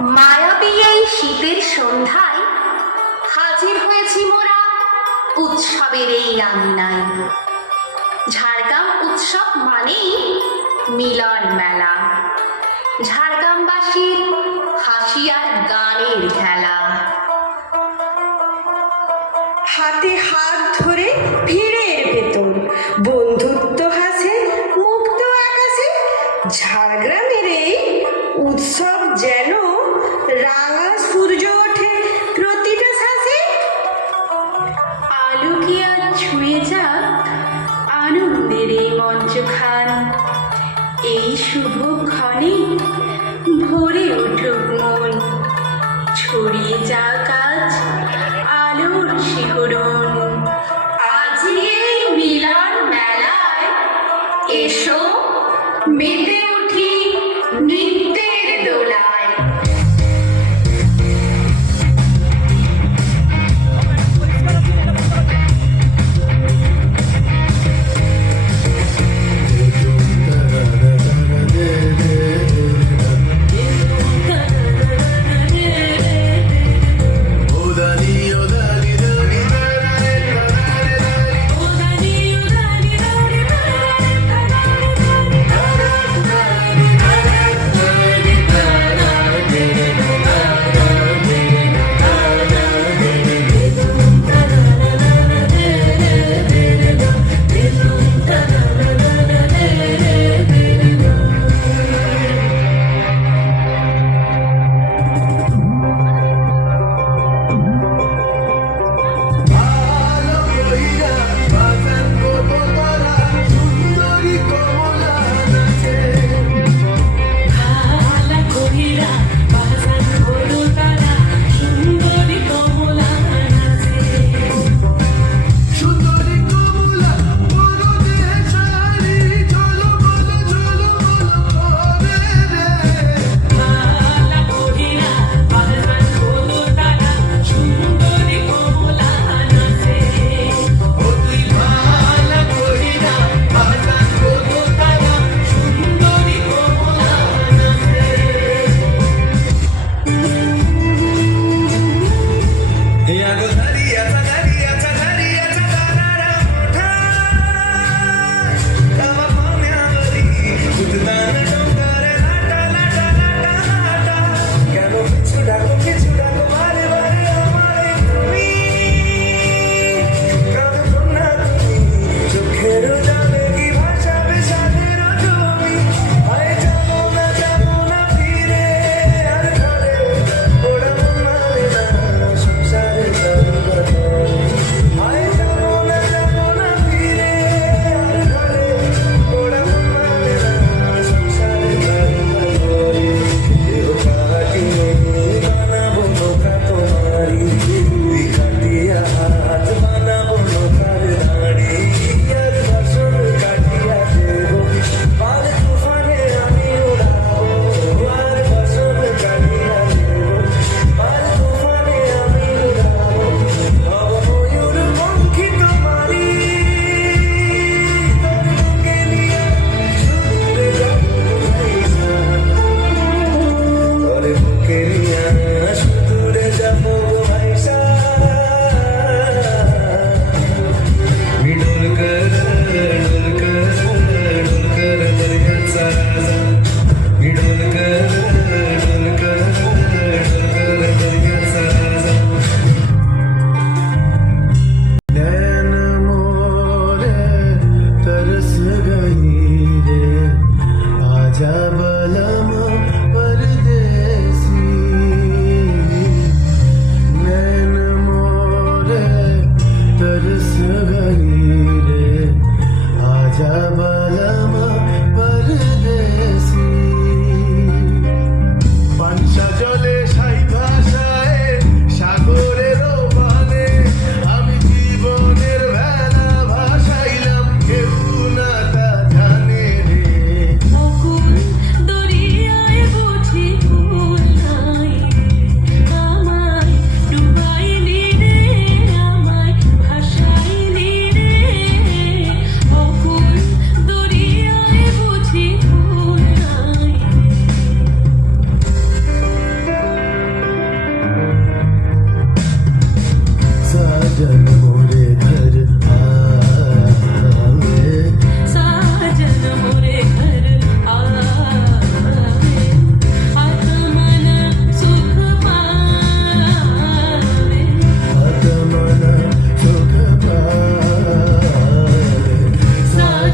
মায়াবী এই শীতের সন্ধ্যায় হাজির হয়েছি মোরা উৎসবের এই আঙিনায়। ঝাড়গ্রাম উৎসব মানেই মিলন মেলা, ঝাড়গ্রামবাসীর হাসি আর গানের খেলা। হাতে হাত ধরে ভিড়ের ভেতর বন্ধুত্ব হাসে মুক্ত আকাশে। ঝাড়গ্রামের এই উৎসব যেন রাঙা সূর্য ওঠে প্রতিটা শ্বাসে। আলোকে আর ছুঁয়ে যাক আনন্দের এই মঞ্চখান, এই শুভ ক্ষণে ভরে উঠুক মন, ছড়িয়ে যাক আজ আলোর শিহরণ। আজই এই মিলন মেলায় এসো মেতে উঠি নৃত্যের দোলায়।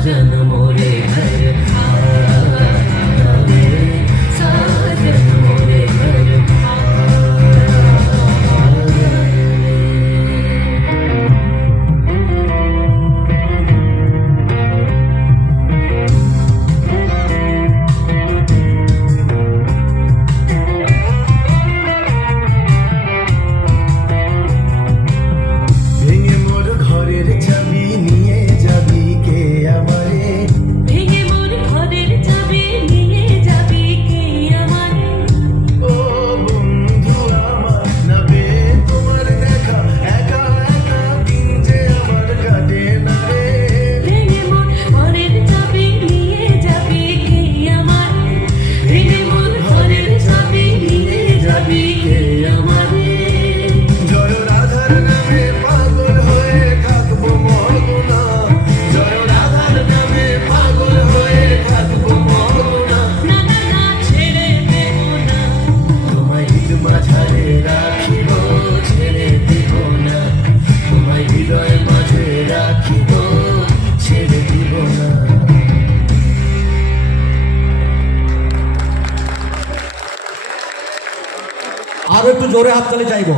साजन मोरे घर आवे, साजन मोरे घर आवे। ভেঙে মোর ঘরের চাবি নিয়ে যাবি কে আমারে, ভেঙে মোর ঘরের চাবি নিয়ে যাবি কে আমারে। ও বন্ধু আমার না পেয়ে তোমার দেখা একা একা দিন যে আমার কাটে না রে। ভেঙে মোর ঘরের চাবি নিয়ে যাবি কে আমারে, ভেঙে মোর ঘরের চাবি নিয়ে যাবি কে আমারে। জয় রাধার নামে পাগল হয়ে থাকবো মরবো না, জয় রাধার নামে পাগল হয়ে থাকবো মরবো না। না না না ছেড়ে দেব না, তোমায় হৃদ মাঝারে রাখিব ছেড়ে দিব না, তোমায় হৃদয় মাঝে রাখিব ছেড়ে দিব না। আরো একটু জোরে হাততালি চাইবো।